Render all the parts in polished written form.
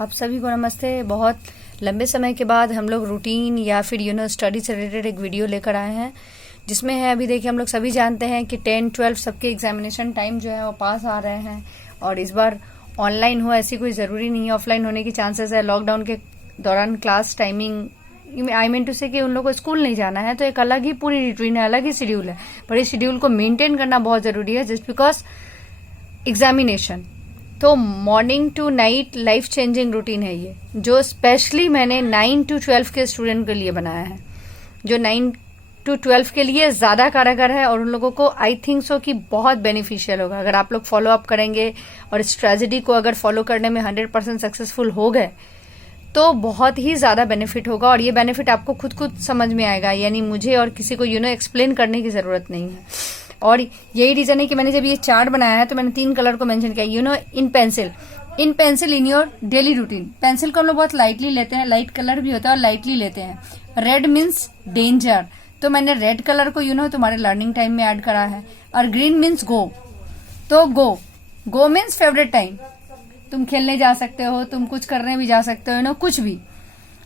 आप सभी को नमस्ते। बहुत लंबे समय के बाद हम लोग रूटीन या फिर स्टडी से रिलेटेड एक वीडियो लेकर आए हैं, जिसमें है अभी देखिए हम लोग सभी जानते हैं कि 10, 12 सबके एग्जामिनेशन टाइम जो है वो पास आ रहे हैं। और इस बार ऑनलाइन हो ऐसी कोई ज़रूरी नहीं है, ऑफलाइन होने की चांसेस है। लॉकडाउन के दौरान class timing I mean to say कि उन लोगों को स्कूल नहीं जाना है, तो एक अलग ही पूरी रूटीन है, अलग ही शेड्यूल है। पर इस शेड्यूल को मेंटेन करना बहुत ज़रूरी है जस्ट बिकॉज एग्जामिनेशन। तो morning to night life changing routine है ये, जो स्पेशली मैंने 9 to 12 के स्टूडेंट के लिए बनाया है, जो 9 to 12 के लिए ज़्यादा कारगर है और उन लोगों को आई थिंक सो कि बहुत बेनिफिशियल होगा। अगर आप लोग फॉलो अप करेंगे और इस ट्रेजेडी को अगर फॉलो करने में 100% सक्सेसफुल हो गए तो बहुत ही ज़्यादा बेनिफिट होगा। और ये बेनिफिट आपको खुद समझ में आएगा, यानी मुझे और किसी को एक्सप्लेन करने की ज़रूरत नहीं है। और यही रीजन है कि मैंने जब ये चार्ट बनाया है तो मैंने 3 कलर को मेंशन किया, इन pencil in your daily routine. Pencil को हम लोग बहुत लाइटली लेते हैं, लाइट कलर भी होता है और लाइटली लेते हैं। रेड मीन्स डेंजर, तो मैंने रेड कलर को तुम्हारे लर्निंग टाइम में ऐड करा है। और ग्रीन मीन्स गो, तो गो मीन्स फेवरेट टाइम, तुम खेलने जा सकते हो, तुम कुछ करने भी जा सकते हो, कुछ भी।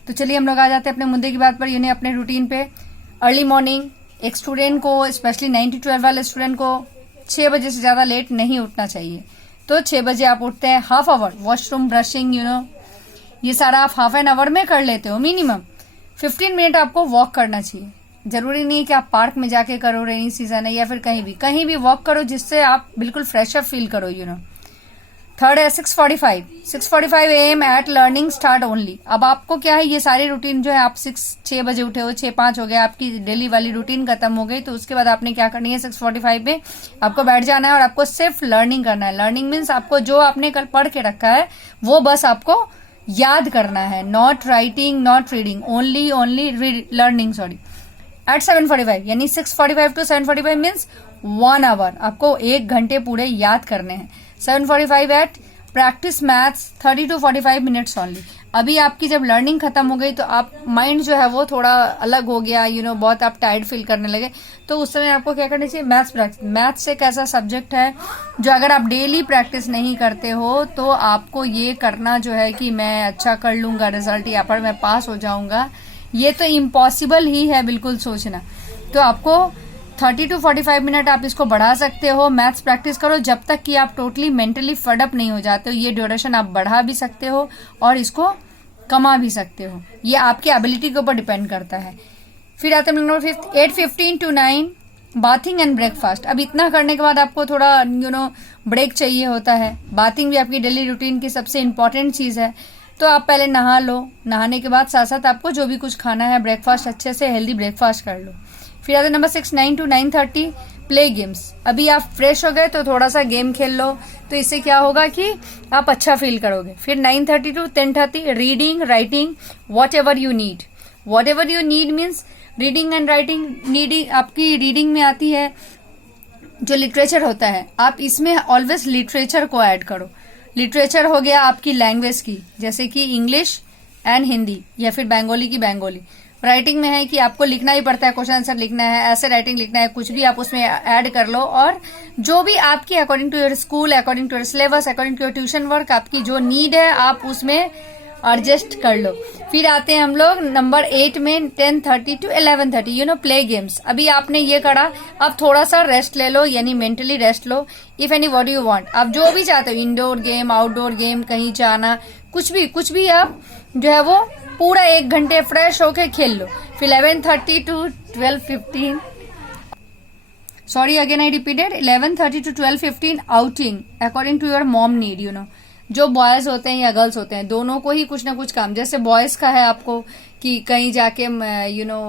तो चलिए हम लोग आ जाते हैं अपने मुद्दे की बात पर, अपने रूटीन पे। अर्ली मॉर्निंग एक स्टूडेंट को, स्पेशली 9 to 12 वाले स्टूडेंट को 6 बजे से ज्यादा लेट नहीं उठना चाहिए। तो 6 बजे आप उठते हैं, हाफ आवर वॉशरूम ब्रशिंग ये सारा आप हाफ एन आवर में कर लेते हो। मिनिमम 15 मिनट आपको वॉक करना चाहिए। जरूरी नहीं कि आप पार्क में जाके करो, रेनी सीजन है, या फिर कहीं भी वॉक करो जिससे आप बिल्कुल फ्रेश अप फील करो। थर्ड है 6:45 AM eight learning start only. अब आपको क्या है, ये सारी रूटीन जो है, आप 6 बजे उठे हो, 6:05 हो गया, आपकी डेली वाली रूटीन खत्म हो गई। तो उसके बाद आपने क्या करनी है, 6:45 पे आपको बैठ जाना है और आपको सिर्फ लर्निंग करना है। लर्निंग मीन्स आपको जो आपने कल पढ़ के रखा है वो बस आपको याद करना है, not writing, not reading, only learning. At 7:45 यानी 6:45 to 7:45 मीन्स 1 आवर आपको 1 घंटे पूरे याद करने हैं। 7:45 at practice maths 30 to 45 minutes only. अभी आपकी जब लर्निंग खत्म हो गई तो आप माइंड जो है वो थोड़ा अलग हो गया, बहुत आप टायर्ड फील करने लगे, तो उस समय आपको क्या करना चाहिए, मैथ्स प्रैक्टिस। मैथ्स एक ऐसा सब्जेक्ट है जो अगर आप डेली प्रैक्टिस नहीं करते हो तो आपको ये करना जो है कि मैं अच्छा कर लूंगा, रिजल्ट यहाँ पर मैं पास हो जाऊंगा, ये तो इम्पॉसिबल ही है बिल्कुल सोचना। तो आपको 30 to 45 मिनट आप इसको बढ़ा सकते हो। मैथ्स प्रैक्टिस करो जब तक कि आप टोटली मेंटली फड अप नहीं हो जाते हो। ये ड्यूरेशन आप बढ़ा भी सकते हो और इसको कमा भी सकते हो, ये आपकी एबिलिटी के ऊपर डिपेंड करता है। फिर आते हैं number 5, 8:15 to 9 bathing and breakfast. अब इतना करने के बाद आपको थोड़ा ब्रेक चाहिए होता है। बाथिंग भी आपकी डेली रूटीन की सबसे इंपॉर्टेंट चीज है। तो आप पहले नहा लो, नहाने के बाद साथ साथ आपको जो भी कुछ खाना है, ब्रेकफास्ट अच्छे से हेल्दी ब्रेकफास्ट कर लो। फिर आते नंबर 6, 9 to 9:30 प्ले गेम्स। अभी आप फ्रेश हो गए तो थोड़ा सा गेम खेल लो, तो इससे क्या होगा कि आप अच्छा फील करोगे। फिर 9:30 to 10:30 reading, writing, what ever you need means reading and writing. आपकी रीडिंग में आती है जो लिटरेचर होता है, आप इसमें ऑलवेज लिटरेचर को ऐड करो। लिटरेचर हो गया आपकी लैंग्वेज की, जैसे कि इंग्लिश एंड हिंदी, या फिर बंगाली की बंगाली। राइटिंग में है कि आपको लिखना ही पड़ता है, क्वेश्चन आंसर लिखना है, ऐसे राइटिंग लिखना है, कुछ भी आप उसमें ऐड कर लो। और जो भी आपकी according to your school, according to your syllabus, according to your tuition work, आपकी जो नीड है आप उसमें एडजस्ट कर लो। फिर आते हैं हम लोग नंबर 8 में 10:30 to 11:30 प्ले गेम्स। अभी आपने ये करा, अब थोड़ा सा रेस्ट ले लो, यानी mentally rest low. If any what you want, आप जो भी चाहते हो, इंडोर गेम, आउटडोर गेम, कहीं जाना, कुछ भी आप जो है वो पूरा 1 घंटे फ्रेश होके खेल लो। फिर 11:30 to 12:15 sorry again I repeated, 11:30 to 12:15 outing according to your mom need. जो बॉयज होते हैं या गर्ल्स होते हैं, दोनों को ही कुछ ना कुछ काम, जैसे बॉयज का है आपको कि कहीं जाके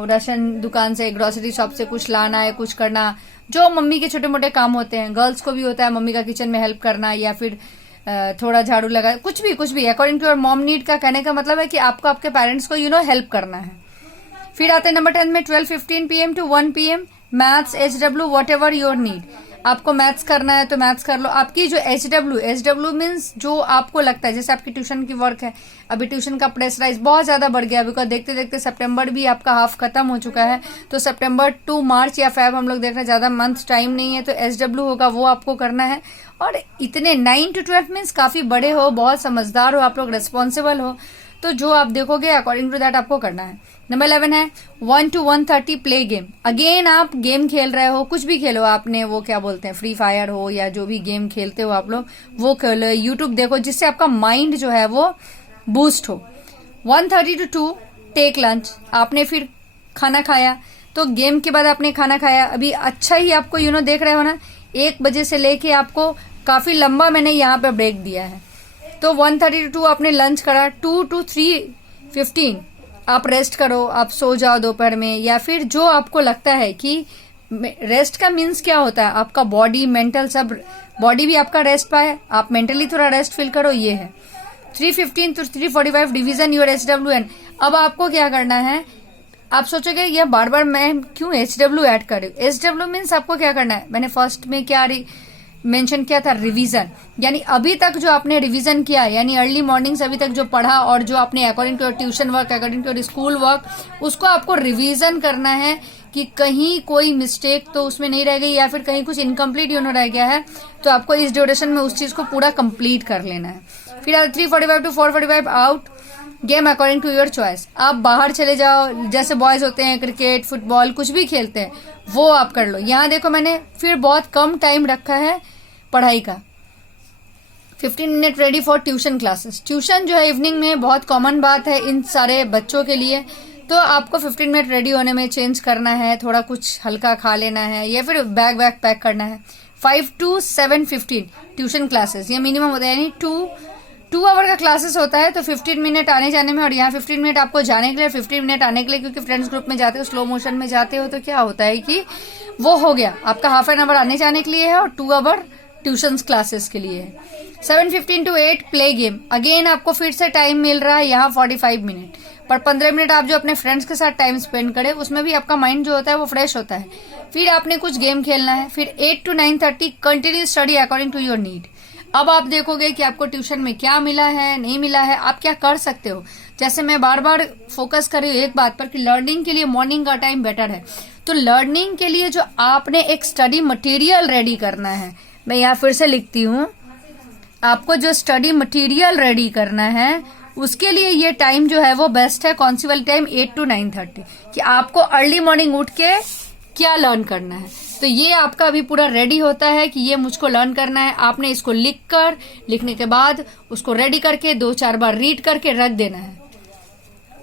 राशन दुकान से, ग्रोसरी शॉप से कुछ लाना है, कुछ करना, जो मम्मी के छोटे मोटे काम होते हैं। गर्ल्स को भी होता है मम्मी का किचन में हेल्प करना, या फिर थोड़ा झाड़ू लगा, कुछ भी according to your mom need. का कहने का मतलब है कि आपको आपके पेरेंट्स को हेल्प करना है। फिर आते हैं नंबर 10 में 12:15 PM to 1 PM maths, HW, what ever your need. आपको मैथ्स करना है तो मैथ्स कर लो। आपकी जो एच डब्ल्यू मीन्स जो आपको लगता है, जैसे आपकी ट्यूशन की वर्क है, अभी ट्यूशन का प्रेशराइज बहुत ज्यादा बढ़ गया, बिकॉज देखते देखते सितंबर भी आपका हाफ खत्म हो चुका है, तो सितंबर टू मार्च या फेब हम लोग देख रहे हैं, ज्यादा मंथ टाइम नहीं है, तो एच होगा वो आपको करना है। और इतने 9 to 12 मीन्स काफी बड़े हो, बहुत समझदार हो आप लोग, रिस्पॉन्सिबल हो, तो जो आप देखोगे अकॉर्डिंग टू दैट आपको करना है। नंबर 11 है 1 to 1:30 प्ले गेम। अगेन आप गेम खेल रहे हो, कुछ भी खेलो, आपने वो क्या बोलते हैं फ्री फायर हो या जो भी गेम खेलते हो आप लोग वो खेलो, यूट्यूब देखो, जिससे आपका माइंड जो है वो बूस्ट हो। 1:30 to 2 टेक लंच। आपने फिर खाना खाया, तो गेम के बाद आपने खाना खाया, अभी अच्छा ही आपको देख रहे हो ना, 1 बजे से लेके आपको काफी लंबा मैंने यहाँ पे ब्रेक दिया है। तो 1:30 to 2 आपने लंच करा, 2 to 3:15 आप रेस्ट करो, आप सो जाओ दोपहर में, या फिर जो आपको लगता है कि रेस्ट का मीन्स क्या होता है, आपका बॉडी मेंटल सब, बॉडी भी आपका रेस्ट पाए, आप मेंटली थोड़ा रेस्ट फील करो, ये है। 3:15 to 3:45 डिवीजन योर HWN। अब आपको क्या करना है, आप सोचोगे ये बार बार मैं क्यों HW ऐड कर रही हूँ। HW मीन्स आपको क्या करना है, मैंने फर्स्ट में क्या मेंशन किया था, रिवीजन, यानी अभी तक जो आपने रिवीजन किया, यानी अर्ली मॉर्निंग से अभी तक जो पढ़ा और जो आपने according to tuition work, according to school work, उसको आपको रिवीजन करना है कि कहीं कोई मिस्टेक तो उसमें नहीं रह गई, या फिर कहीं कुछ इनकम्प्लीट रह गया है, तो आपको इस ड्यूरेशन में उस चीज को पूरा कंप्लीट कर लेना है। फिर 3:45 to 4:45 out game according to your choice. आप बाहर चले जाओ, जैसे बॉयज होते हैं क्रिकेट फुटबॉल कुछ भी खेलते हैं, वो आप कर लो। यहाँ देखो मैंने फिर बहुत कम टाइम रखा है पढ़ाई का, 15 minute ready for tuition classes. Tuition जो है इवनिंग में बहुत कॉमन बात है इन सारे बच्चों के लिए, तो आपको 15 मिनट रेडी होने में चेंज करना है, थोड़ा कुछ हल्का खा लेना है, या फिर बैग पैक करना है। 5 to 7:15 ट्यूशन क्लासेस, ये मिनिमम होता है, यानी 2 आवर का क्लासेस होता है, तो 15 मिनट आने जाने में, और यहाँ 15 मिनट आपको जाने के लिए, 15 मिनट आने के लिए, क्योंकि फ्रेंड्स ग्रुप में जाते हो, स्लो मोशन में जाते हो, तो क्या होता है कि वो हो गया आपका हाफ एन आवर आने जाने के लिए है, और 2 आवर ट्यूशन क्लासेस के लिए है। 7:15 to 8 प्ले गेम। अगेन आपको फिर से टाइम मिल रहा है यहाँ 45 मिनट, पर 15 मिनट आप जो अपने फ्रेंड्स के साथ टाइम स्पेंड करें, उसमें भी आपका माइंड जो होता है वो फ्रेश होता है। फिर आपने कुछ गेम खेलना है। फिर 8 to 9:30 continue study according to your need. अब आप देखोगे कि आपको ट्यूशन में क्या मिला है, नहीं मिला है, आप क्या कर सकते हो। जैसे मैं बार बार फोकस कर रही हूँ एक बात पर कि लर्निंग के लिए मॉर्निंग का टाइम बेटर है, तो लर्निंग के लिए जो आपने एक स्टडी मटेरियल रेडी करना है, मैं यहाँ फिर से लिखती हूँ, आपको जो स्टडी मटेरियल रेडी करना है उसके लिए ये टाइम जो है वो बेस्ट है। कौन सी वाली टाइम, 8 to 9:30, कि आपको अर्ली मॉर्निंग उठ के क्या लर्न करना है। तो ये आपका अभी पूरा रेडी होता है कि ये मुझको लर्न करना है। आपने इसको लिखने के बाद उसको रेडी करके 2-4 बार रीड करके रख देना है।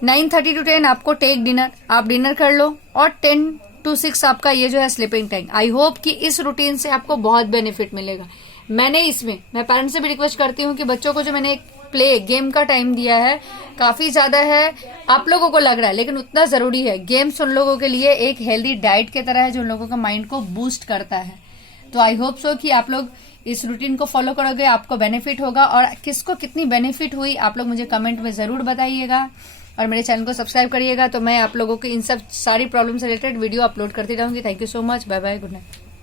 9:30 to 10 आपको टेक डिनर, आप डिनर कर लो, और 10 to 6 आपका ये जो है स्लीपिंग टाइम। आई होप कि इस रूटीन से आपको बहुत बेनिफिट मिलेगा। मैं पेरेंट्स से भी रिक्वेस्ट करती हूँ कि बच्चों को जो मैंने एक प्ले गेम का टाइम दिया है काफी ज्यादा है, आप लोगों को लग रहा है, लेकिन उतना जरूरी है। गेम्स उन लोगों के लिए एक हेल्दी डाइट की तरह है जो उन लोगों का माइंड को बूस्ट करता है। तो आई होप सो कि आप लोग इस रूटीन को फॉलो करोगे, आपको बेनिफिट होगा, और किसको कितनी बेनिफिट हुई आप लोग मुझे कमेंट में जरूर बताइएगा, और मेरे चैनल को सब्सक्राइब करिएगा, तो मैं आप लोगों के इन सब सारी प्रॉब्लम से रिलेटेड वीडियो अपलोड करती रहूंगी। Thank you so much, bye bye, good night.